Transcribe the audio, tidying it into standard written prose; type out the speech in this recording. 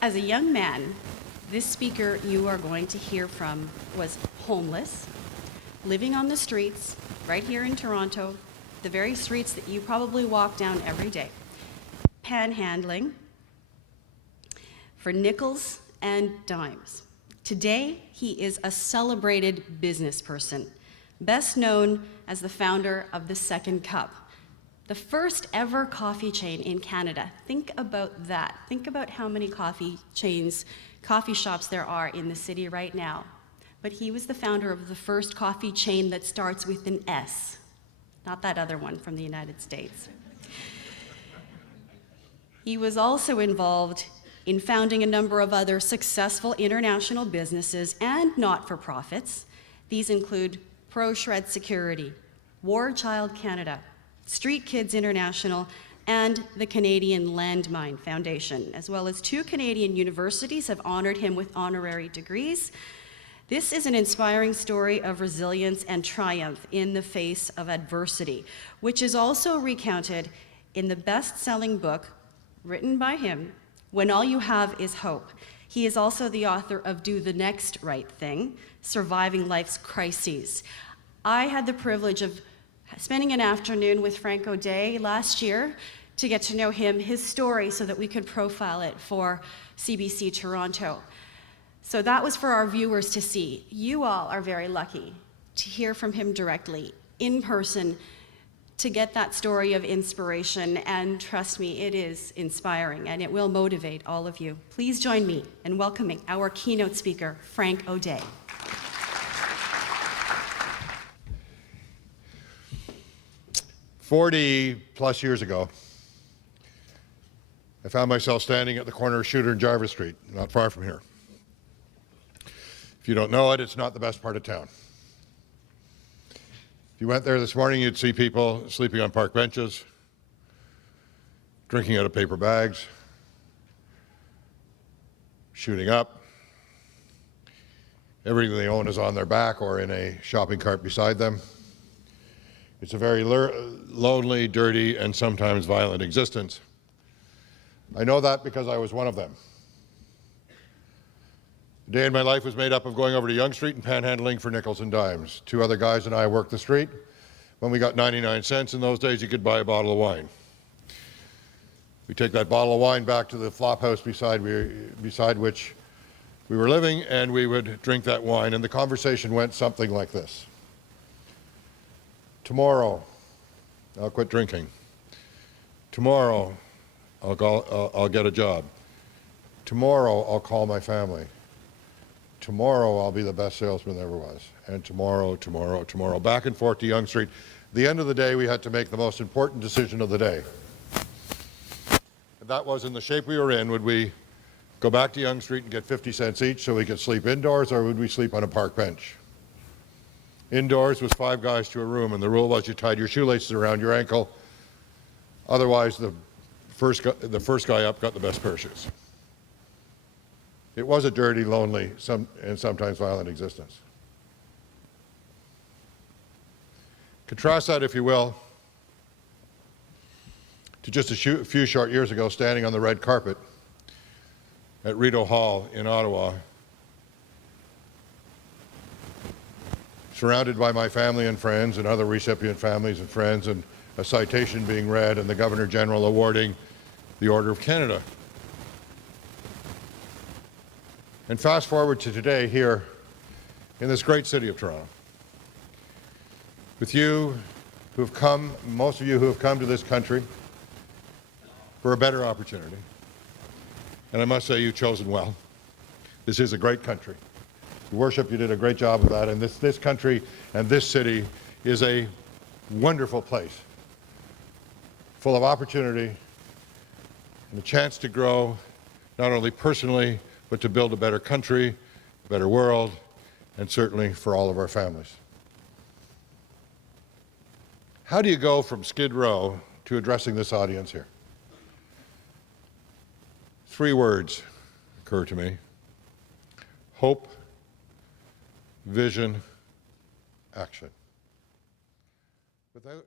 As a young man, this speaker you are going to hear from was homeless, living on the streets right here in Toronto, the very streets that you probably walk down every day, panhandling for nickels and dimes. Today, he is a celebrated business person, best known as the founder of the Second Cup, the first ever coffee chain in Canada. Think about that. Think about how many coffee shops there are in the city right now. But he was the founder of the first coffee chain that starts with an S, not that other one from the United States. He was also involved in founding a number of other successful international businesses and not-for-profits. These include Proshred Security, War Child Canada, Street Kids International, and the Canadian Landmine Foundation, as well as 2 Canadian universities have honored him with honorary degrees. This is an inspiring story of resilience and triumph in the face of adversity, which is also recounted in the best-selling book written by him, When All You Have Is Hope. He is also the author of Do the Next Right Thing, Surviving Life's Crises. I had the privilege of spending an afternoon with Frank O'Day last year to get to know him, his story, so that we could profile it for CBC Toronto. So that was for our viewers to see. You all are very lucky to hear from him directly, in person, to get that story of inspiration, and trust me, it is inspiring, and it will motivate all of you. Please join me in welcoming our keynote speaker, Frank O'Day. +40 years ago, I found myself standing at the corner of Shooter and Jarvis Street, not far from here. If you don't know it, it's not the best part of town. If you went there this morning, you'd see people sleeping on park benches, drinking out of paper bags, shooting up. Everything they own is on their back or in a shopping cart beside them. It's a very lonely, dirty, and sometimes violent existence. I know that because I was one of them. A day in my life was made up of going over to Yonge Street and panhandling for nickels and dimes. 2 other guys and I worked the street. When we got 99 cents in those days, you could buy a bottle of wine. We take that bottle of wine back to the flop house beside which we were living, and we would drink that wine, and the conversation went something like this. Tomorrow, I'll quit drinking. Tomorrow, I'll get a job. Tomorrow, I'll call my family. Tomorrow, I'll be the best salesman there ever was. And tomorrow, tomorrow, tomorrow, back and forth to Yonge Street. At the end of the day, we had to make the most important decision of the day. And that was, in the shape we were in, would we go back to Yonge Street and get 50 cents each so we could sleep indoors, or would we sleep on a park bench? Indoors was 5 guys to a room, and the rule was you tied your shoelaces around your ankle. Otherwise, the first guy up got the best pair of shoes. It was a dirty, lonely, and sometimes violent existence. Contrast that, if you will, to just a few short years ago, standing on the red carpet at Rideau Hall in Ottawa, surrounded by my family and friends and other recipient families and friends, and a citation being read and the Governor General awarding the Order of Canada. And fast forward to today here in this great city of Toronto, with you who have come, most of you who have come to this country for a better opportunity. And I must say, you've chosen well. This is a great country. Your worship, you did a great job of that, and this country and this city is a wonderful place, full of opportunity and a chance to grow, not only personally, but to build a better country, a better world, and certainly for all of our families. How do you go from Skid Row to addressing this audience here? 3 words occur to me: hope, vision, action. Without